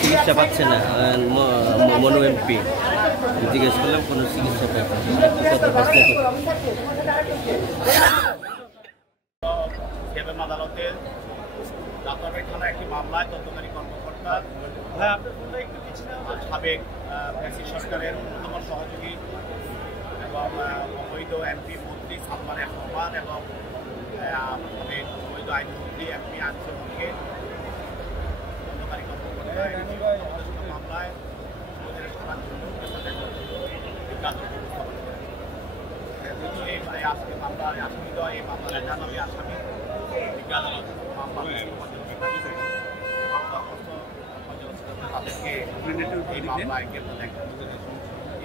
চিকিৎসা পাচ্ছে না মনু এমপি জিজ্ঞেস করলাম কোনো চিকিৎসা পাচ্ছে আদালতের যাত্রাবাড়ি থানা একটি মামলায় তদন্তকারী কর্মকর্তা সাবেক সরকারের অন্যতম সহযোগী এবং অবৈধ এমপি মন্ত্রী সালমান এফ রহমান এবং আমাদের অবৈধ আইনমন্ত্রী এমপি আনসারকে তদন্তকারী কর্মকর্তা মামলায় আজকে মামলার আসামি তো এই মামলার এজাহারি আসামি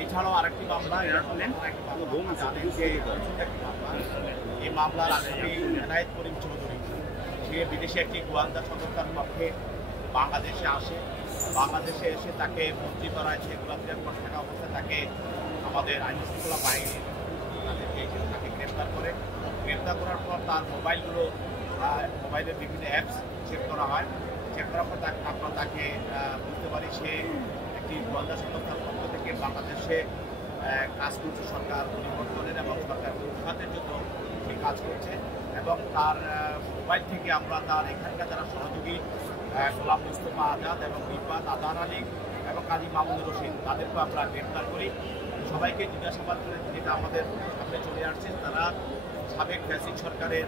এছাড়াও আরেকটি মামলা এই মামলার আসামি এনায়েত করিম চৌধুরী সে বিদেশে একটি গোয়েন্দা সংস্থার পক্ষে বাংলাদেশে আসে। বাংলাদেশে এসে তাকে ভর্তি করায় সেগুলোতে থাকা অবস্থায় তাকে আমাদের আইন শৃঙ্খলা বাহিনী তাকে গ্রেপ্তার করে। গ্রেপ্তার করার পর তার মোবাইলের বিভিন্ন অ্যাপস চেক করা হয়। চেক করার পর আমরা তাকে বুঝতে পারি সে একটি গোয়েন্দা সংস্থার পক্ষ থেকে বাংলাদেশে কাজ করছে, সরকার পরিবর্তনের এবং সরকার উৎখাতের জন্য সে কাজ করছে। এবং তার মোবাইল থেকে আমরা তার এখানকার যারা সহযোগী গোলাম মুস্তফা আজাদ এবং রিফাত আদার আলী এবং কাজী মামুন রশিদ তাদেরকেও আমরা গ্রেপ্তার করি। সবাইকে জিজ্ঞাসাবাদ করে যেটা আমাদের সামনে চলে আসছে, তারা সাবেক ফ্যাসিস্ট সরকারের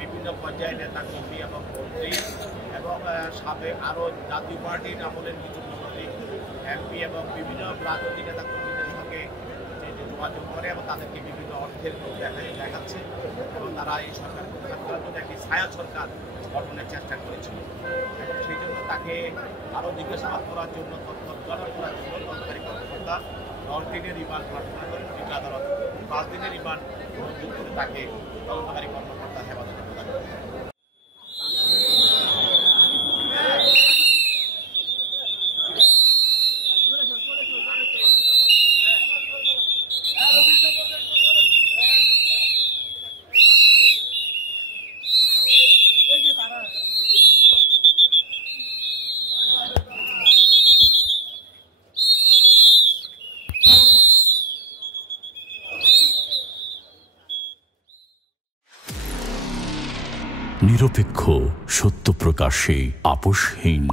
বিভিন্ন পর্যায়ে নেতা কর্মী এবং মন্ত্রী এবং সাবেক আরও জাতীয় পার্টির আমলের কিছু মন্ত্রী এমপি এবং বিভিন্ন রাজনৈতিক নেতা কর্মীদের সঙ্গে যোগাযোগ করে এবং তাদেরকে বিভিন্ন অর্থের দেখাচ্ছে এবং তারা এই সরকারকে উৎখাত করার জন্য একটি ছায়া সরকার গঠনের চেষ্টা করেছিল এবং সেই জন্য তাকে আরও জিজ্ঞাসাবাদ করার জন্য তৎপর করার জন্য তদন্তকারী কর্মকর্তা 10 দিনের রিমান্ড প্রার্থনা করেন। বিভিন্ন আদালত 5 দিনের রিমান্ড মঞ্জুর করে তাকে তদন্তকারী কর্মকর্তা হেফাজতে প্রদান করেন। নিরপেক্ষ, সত্য প্রকাশে আপোষহীন।